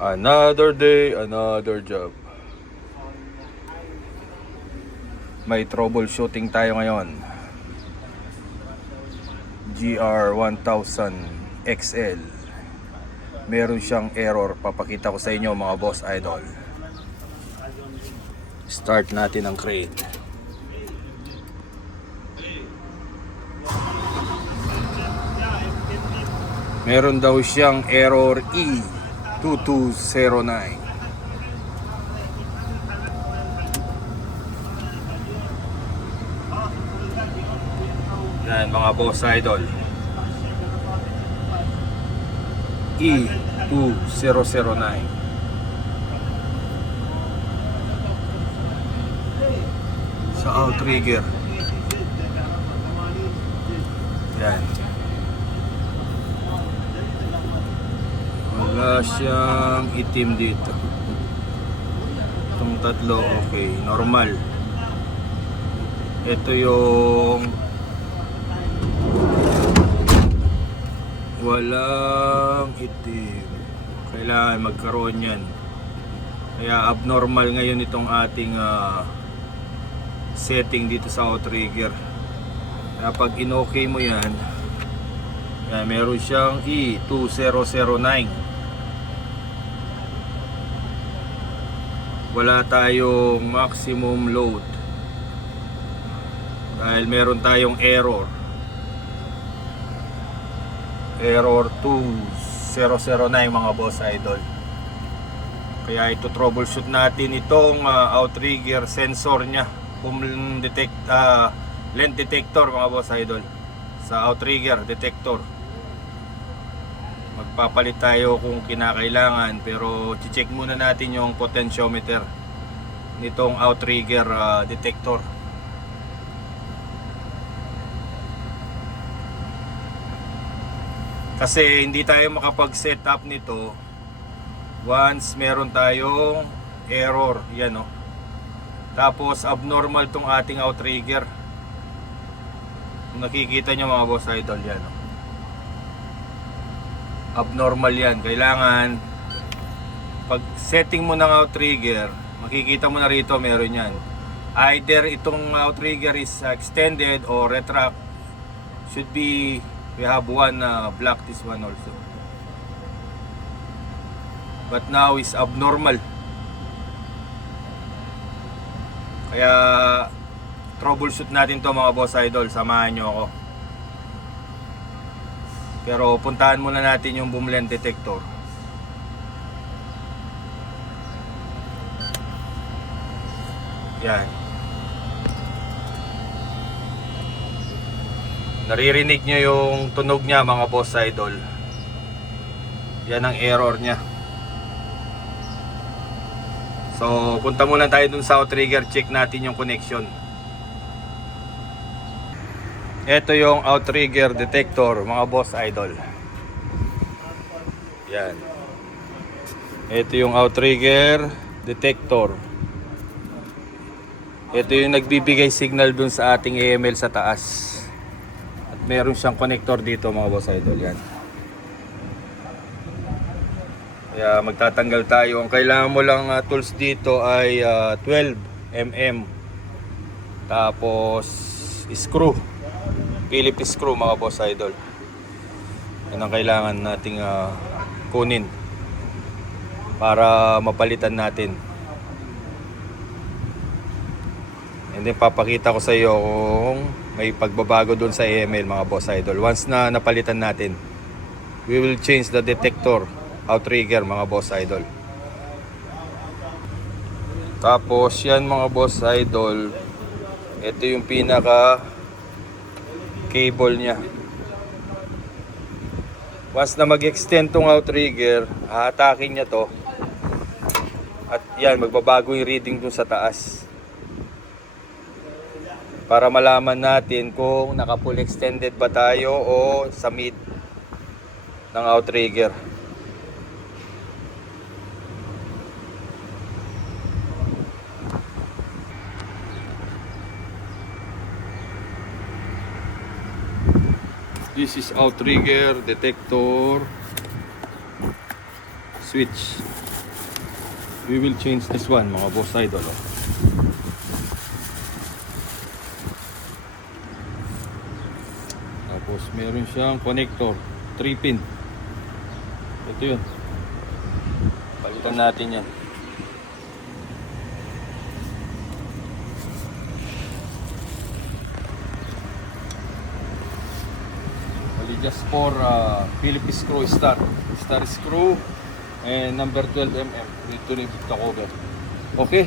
Another day, another job. May troubleshooting tayo ngayon. GR1000 XL. Meron siyang error. Papakita ko sa inyo mga boss idol. Start natin ang crane. Meron daw siyang error E2209. Yan mga boss idol. E2009. Sa outrigger. Yan. Wala siyang itim dito. Itong tatlo okay, normal. Ito yung walang itim. Kailangan magkaroon yan. Kaya abnormal ngayon itong ating setting dito sa outrigger. Kaya pag in-okay mo yan, kaya meron siyang E2009. Wala tayong maximum load dahil meron tayong error 2009 mga boss idol. Kaya ito troubleshoot natin itong outrigger sensor nya, lens detector mga boss idol. Sa outrigger detector magpapalit tayo kung kinakailangan, pero check muna natin yung potentiometer nitong outrigger detector. Kasi hindi tayo makapag-set up nito once meron tayong error. Yan o. Tapos abnormal tong ating outrigger. Kung nakikita nyo mga boss idol, yan o. Abnormal yan. Kailangan pag setting mo ng outrigger, makikita mo na rito meron yan. Either itong outrigger is extended or retract. Should be, we have one black, this one also. But now is abnormal. Kaya troubleshoot natin to mga boss idol. Samahan nyo ako. Pero puntahan muna natin yung boom lens detector. Yan. Naririnig nyo yung tunog niya mga boss idol. Yan ang error niya. So punta muna tayo dun sa outrigger. Check natin yung connection. Ito yung outrigger detector mga boss idol. Yan. Ito yung outrigger detector. Ito yung nagbibigay signal dun sa ating AML sa taas. At meron siyang connector dito mga boss idol. Yan. Kaya magtatanggal tayo. Ang kailangan mo lang tools dito ay 12mm. Tapos screw. Phillips screw mga boss idol. Yan ang kailangan nating kunin para mapalitan natin. And then papakita ko sa iyo kung may pagbabago doon sa AML mga boss idol. Once na napalitan natin, we will change the detector outrigger mga boss idol. Tapos yan mga boss idol, ito yung pinaka cable niya. Once na mag-extend tong outrigger, hahatakin niya to. At yan, magbabago yung reading dun sa taas. Para malaman natin kung naka-full extended ba tayo o sa mid ng outrigger. This is outrigger detector switch. We will change this one mga boss idol. Oh. Tapos meron siyang connector 3 pin. Ito yun, palitan natin yan. Just for Phillips screw star screw and number 12 mm dito rin sa cover. Okay.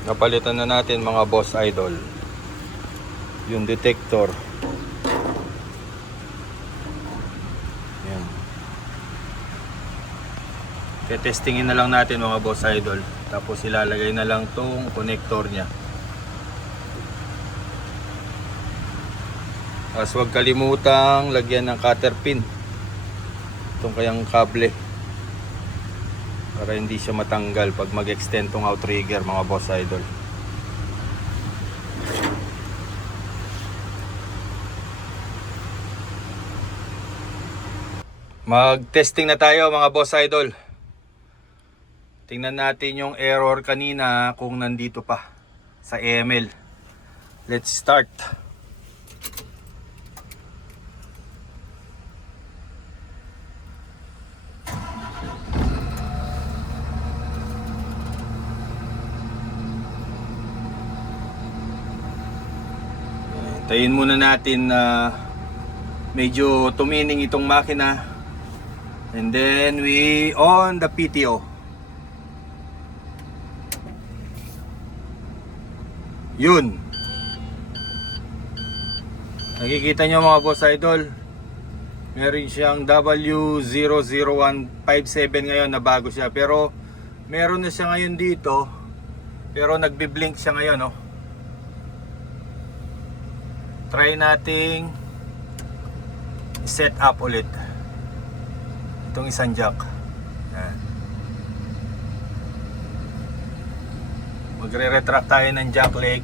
Napalitan na natin mga boss idol yung detector. Yan. Testingin na lang natin mga boss idol. Tapos ilalagay na lang tong connector nya. Tapos huwag kalimutang lagyan ng cutter pin itong kayang kable para hindi siya matanggal pag mag-extend tong outrigger mga boss idol. Mag-testing na tayo mga boss idol. Tingnan natin yung error kanina kung nandito pa sa EML. Let's start. Tayin muna natin na medyo tumining itong makina. And then we on the PTO. Yun. Nakikita nyo mga boss idol, meron siyang W00157 ngayon na bago siya. Pero meron na siya ngayon dito, pero nagbi-blink siya ngayon, no? Try nating set up ulit itong isang jack. Yan. Magre-retract tayo ng jack leg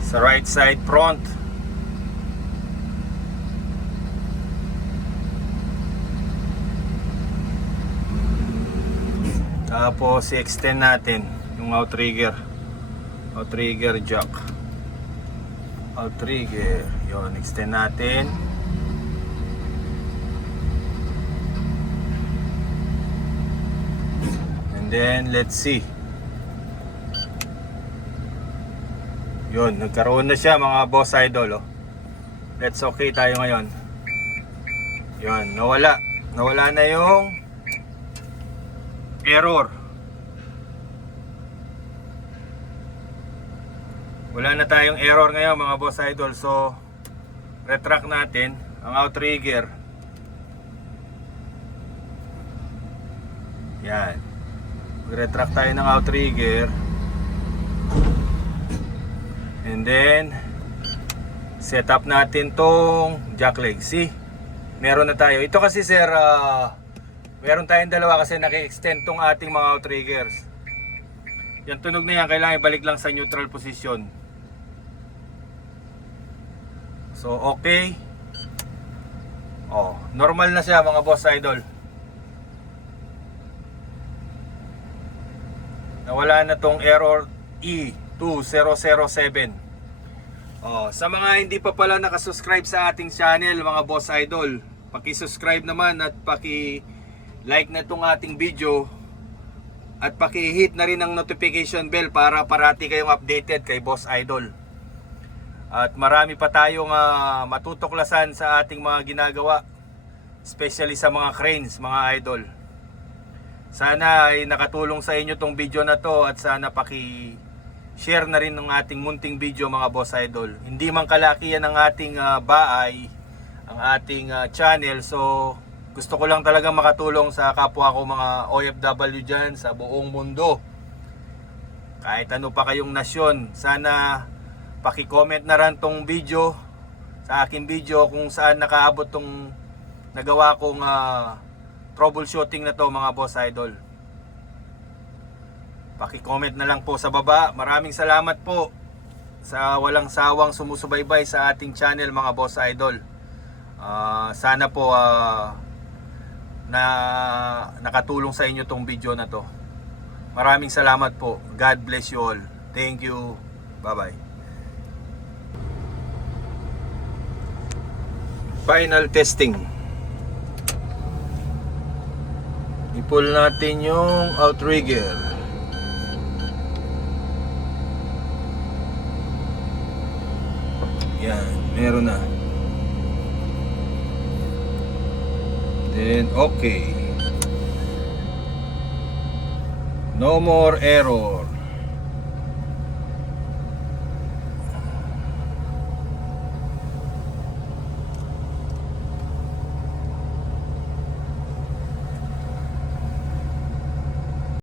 sa right side front. Tapos i-extend natin yung outrigger jack. Outrigger, yun, extend natin. And then let's see. Yun, nagkaroon na siya mga boss idol, oh. Let's okay tayo ngayon. Yun, nawala na yung error. Wala na tayong error ngayon mga boss idol. So retract natin ang outrigger. Yan. Retract tayo ng outrigger. And then set up natin tong jack leg. See? Meron na tayo. Ito kasi sir, meron tayong dalawa kasi naki-extend tong ating mga outriggers. Yan tunog na yan, kailangan ibalik lang sa neutral position. So okay. Oh, normal na siya mga boss idol. Nawala na tong error E Sa mga hindi pa pala nakasubscribe sa ating channel mga boss idol, paki-subscribe naman at paki-like na itong ating video at paki-hit na rin ang notification bell para parati kayong updated kay boss idol. At marami pa tayong matutuklasan sa ating mga ginagawa, especially sa mga cranes mga idol. Sana ay nakatulong sa inyo tong video na to at sana paki-share na rin ng ating munting video mga boss idol. Hindi man kalaki yan ang ating bahay, ang ating channel. So gusto ko lang talaga makatulong sa kapwa ko mga OFW dyan sa buong mundo. Kahit ano pa kayong nasyon, sana paki-comment na rin tong video sa aking video kung saan nakaabot tong nagawa kong troubleshooting na to mga boss idol. Paki-comment na lang po sa baba. Maraming salamat po sa walang sawang sumusubaybay sa ating channel mga boss idol. Sana po na nakatulong sa inyo tong video na to. Maraming salamat po. God bless you all. Thank you. Bye bye. Final testing. I-pull natin yung outrigger. Yan, meron na. Then okay. No more error.